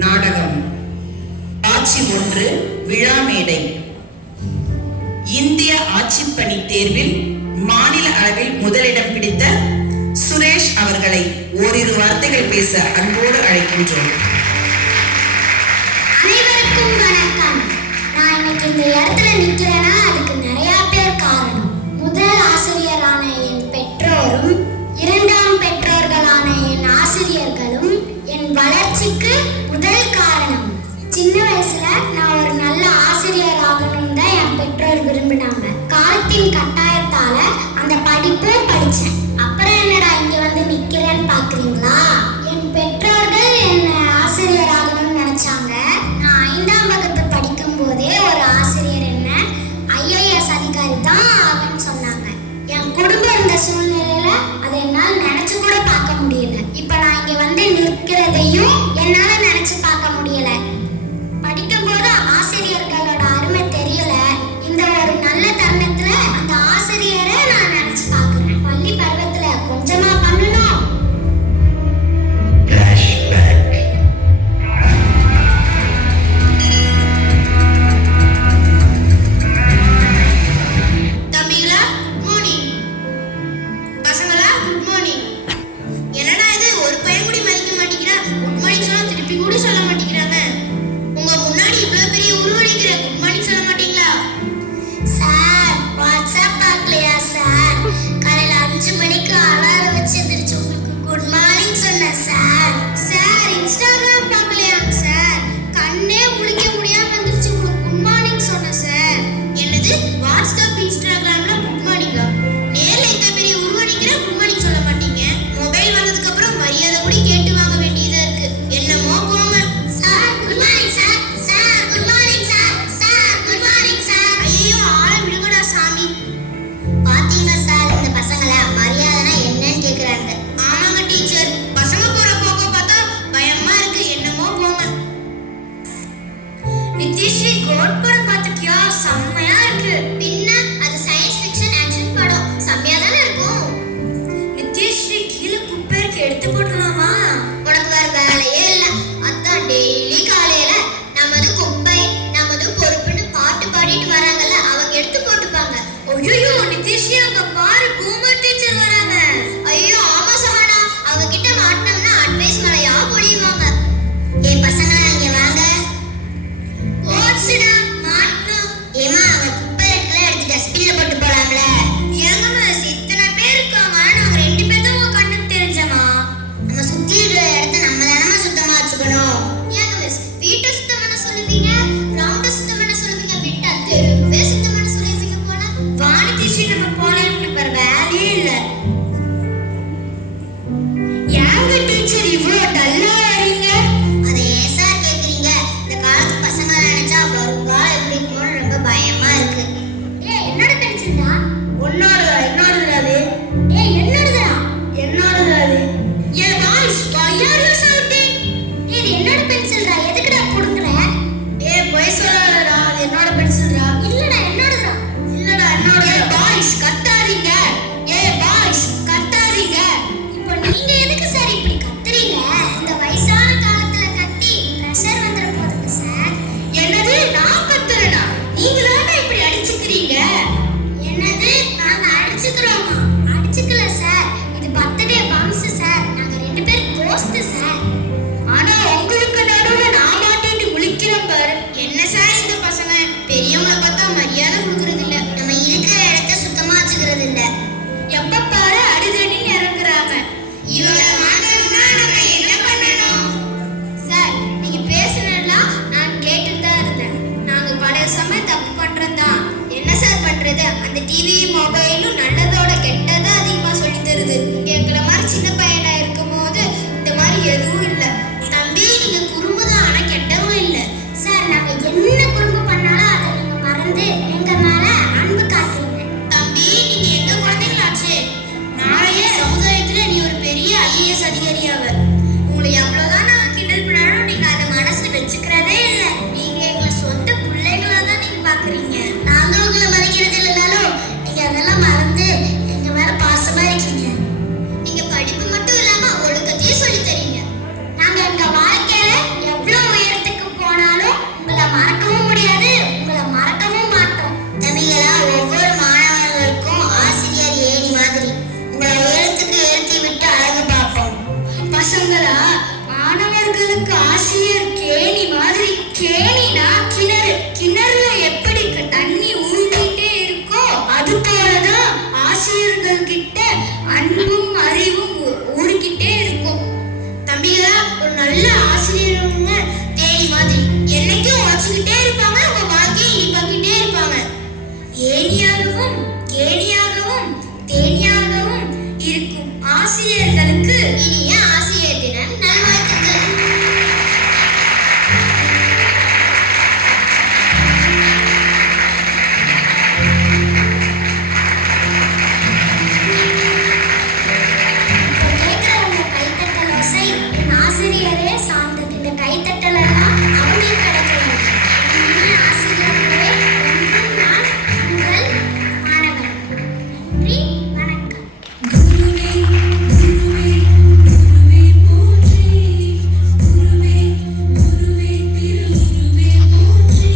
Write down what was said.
நாடகம் காட்சி 1 விழா மேடை. இந்திய ஆட்சிப்பணி தேர்வில் மாநில அளவில் முதலிடம் பிடித்த சுரேஷ் அவர்களை ஓரிரு வார்த்தைகள் பேச அன்போடு அழைக்கின்றோம். அனைவருக்கும் வணக்கம். நான் இன்னைக்கு இந்த இடத்துல நிக்கிறேன்னா அதுக்கு நிறைய பேர் காரணம். முதல் ஆசிரியரான என் பெற்றோரும், இரண்டாம் பெற்றோர்களான என் ஆசிரியர்களும் என் வளர்ச்சிக்கு முதல் காரணம். சின்ன வயசுல நான் ஒரு நல்ல ஆசிரியர் ஆகணும்னு தான் என் பெற்றோர் விரும்பினாங்க. காலத்தின் கட்டாயத்தால அந்த படிப்பும் படிச்சேன். அப்புறம் என்னடா இங்க வந்து நிக்கிறேன்னு பாக்குறீங்களா? என் பெற்றோர்கள் என்ன ஆசிரியர் ஆகணும்னு நினைச்சாங்க. நான் 5ஆம் வகுப்பு படிக்கும் போதே ஒரு ஆசிரியர் என்ன IAS அதிகாரி தான் ஆகணும்னு சொன்னாங்க. என் குடும்பம் இருந்த சூழ்நிலையில அதை என்னால் நினைச்சு கூட பார்க்க முடியல. இப்ப நான் இங்க வந்து நிற்கிறதையும் என்னால நினைச்சு பார்க்க முடியல. படிக்கும் போது ஆசிரியர்களோட அருமை தெரியல. இந்த ஒரு நல்ல தருணத்துல அந்த ஆசிரியரை நான் நினைச்சு பார்க்கிறேன். பள்ளி பருவத்துல கொஞ்சமா பண்ணணும். தம்பிகளா குட் மார்னிங். பசங்களா குட் மார்னிங். என்னடா இது ஒரு பையன் கூட மதிக்க மாட்டேங்கிறா. குட் மார்னிங் சொன்னா திருப்பி கூட சொல்ல மாட்டேங்கிறாங்க. உங்க முன்னாடி இவ்வளவு பெரிய உருவடிக்கிற குட் மார்னிங் சொல்ல மாட்டீங்களா? சார் வாட்ஸ்அப் பார்க்கலையா சார்? காலையில 5 மணிக்கு அலாரம் வச்சு எந்திரிச்சு உங்களுக்கு குட் மார்னிங் சொன்னேன் சார். சார் இன்ஸ்டாகிராம் பார்க்கலையா சார்? கண்ணே முழிக்க முடியாம எந்திரிச்சு உங்களுக்கு குட் மார்னிங் சொன்னேன் சார். என்னது வாட்ஸ்அப் இன்ஸ்டாகிராம்ல குட் மார்னிங்கா? நேர்ல இந்த பெரிய உருவடிக்கிற குட் மார்னிங் சொல்ல மாட்டீங்க. மொபைல் வந்ததுக்கு அப்புறம் மரியாதை கூட கேட்டு வாங்க வேண்டியதா இருக்கு. என்னமோ போங்க. Sir good morning sir. Sir good morning sir. Sir good morning sir. ஐயோ ஆளை விடுங்கடா சாமி. பாத்தீங்களா சார் இந்த பசங்கள மரியாதைனா என்னன்னு கேக்குறாங்க. ஆமாங்க டீச்சர். பசங்க போற போக்க பார்த்தா பயமா இருக்கு. என்னமோ போங்க. நிதிஷ்ரீ கோட் படம் பார்த்துட்டியா? செம்மையா இருக்கு. பின்ன அது சயின்ஸ் ஃபிக்ஷன் ஆக்ஷன் படம். செம்மையா தானே இருக்கும். நிதிஷ்ரீ கீழே குப்பை இருக்கு, எடுத்து போட்டுடலாமா? உனக்கு வேற வேலையே இல்ல. அதான் டெய்லி காலையில நமது குப்பை நமது பொறுப்புன்னு பாட்டு பாடிட்டு வராங்கல்ல, அவங்க எடுத்து போட்டுப்பாங்க. ஐயோ நிதிஷ்ரீ அங்க பாரு பூமர் டீச்சர் வராங்க. ஐயோ ஆமா சஹானா, அவங்க கிட்ட மாட்டோம்னா அட்வைஸ் மலையா பொழிவாங்க. ஏய் பசங்க இங்க வாங்க. போச்சுடா மாட்டோம். ஏமா அவங்க குப்பை இருக்குல, எடுத்து டஸ்ட்பின்ல போட்டு போலாம்ல. ஏங்க மிஸ் இத்தனை பேர் இருக்காங்க, நாங்க 2 பேர் தான் உங்க கண்ணுக்கு தெரிஞ்சமா? நம்ம சுத்தி இருக்கிற இடத்த நம்ம தானமா சுத்தமா வச்சுக்கணும். ஏங்க மிஸ் வீட்டை சுத்தம் பண்ண சொல்லுவீங்க, கிரவுண்ட சுத்தம் பண்ண சொல்லுவீங்க, விட்டா தெருவே சுத்தம் பண்ண சொல்லுவீங்க போல. வாணி திசி நம்ம போலன்னு வேற வேலையே இல்ல. ஏங்க டீச்சர் இவ்ளோ டல்லா வரீங்க? அதை ஏன் சார் கேக்குறீங்க? இந்த காலத்து பசங்க நினைச்சா வருங்காலம் எப்படி இருக்கும்னு ரொம்ப பயமா இருக்கு. ஏய் என்னோட பென்சில்டா? உன்னோடதா? என்னோடதுடா அது? ஏய் என்னோடதா? என்னோடதா அது? ஏ boys why are you shouting? ஏய் இது என்னோட மாணவர்களுக்கு ஆசிரியர் கேணி மாதிரி. கேணினா கிணறு, கிணறுல